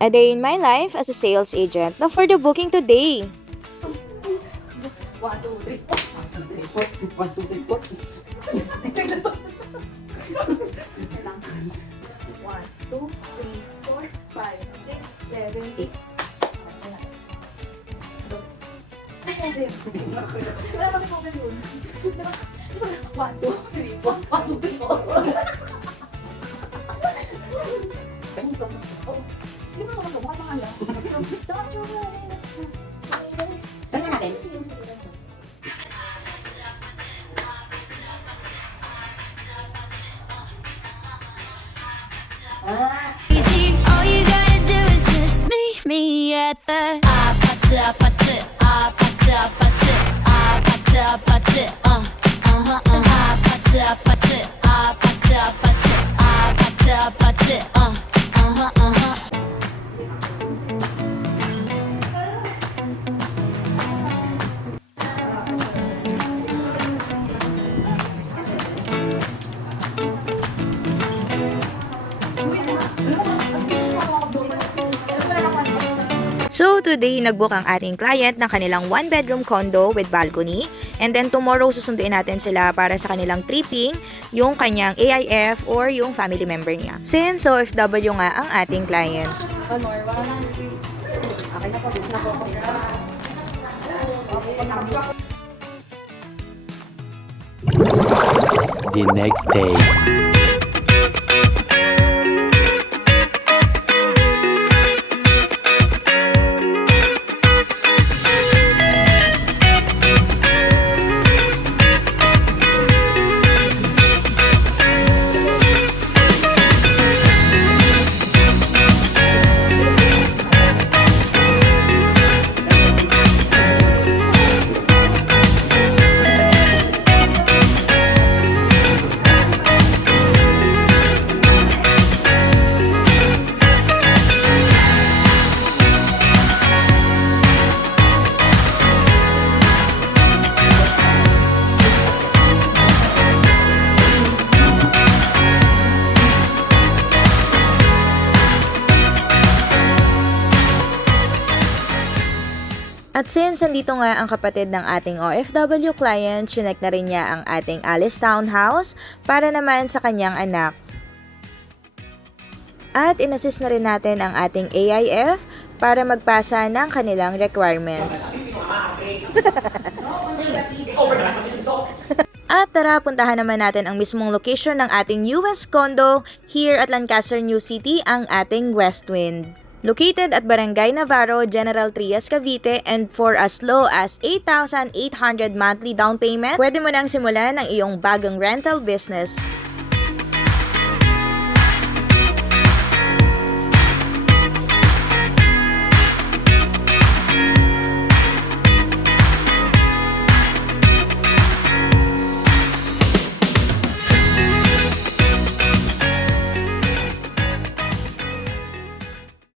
A day in my life as a sales agent. Now for the booking today. 1, 2, 3, 4. 1, 2, 3, 4. 1, 2, 3, 4. 5, 6, 7, 8. Wala kami po ganun. 1, 2, 3, 4. 1, 2, 3, 4. Hindi mo naman mukha pa kaya. Ganyan natin. Easy, all you gotta do is just meet me at the 아파트 아파트 아파트 아파트 아파트 아파트 아파트 아파트 아파트 아파트 아파트 아파트 So today, nagbook ang ating client ng kanilang 1-bedroom condo with balcony. And then tomorrow, susunduin natin sila para sa kanilang tripping, yung kanyang AIF or yung family member niya. Since OFW nga ang ating client. One more, one. Okay na po, na po. The next day. At since nandito nga ang kapatid ng ating OFW client, chinek na rin niya ang ating Alice Townhouse para naman sa kanyang anak. At inassist na rin natin ang ating AIF para magpasa ng kanilang requirements. At tara, puntahan naman natin ang mismong location ng ating newest condo here at Lancaster, New City, ang ating Westwind. Located at Barangay Navarro, General Trias, Cavite, and for as low as 8,800 monthly down payment, pwede mo nang simulan ang iyong bagong rental business.